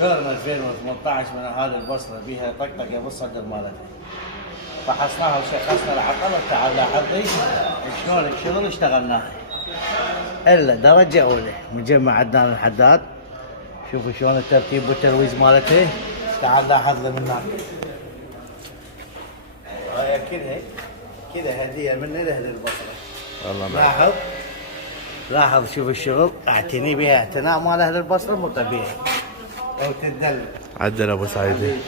جورنا 2018 من اهالي البصره بيها طقطقه بالصدر مالتها. فحصناها وشخصنا العقل وتعال لاحظي شلون الشغل اشتغلناها. الا درجه اولى مجمع عدنان الحداد. شوفوا شلون الترتيب والترويز مالته. تعال لاحظ لي من هناك. هاي كلها كذا هديه مني لاهل البصره. والله لاحظ لاحظ شوف الشغل اعتني بها اعتناء مال اهل البصره مو طبيعي. او تدلل عدل ابو سعيد.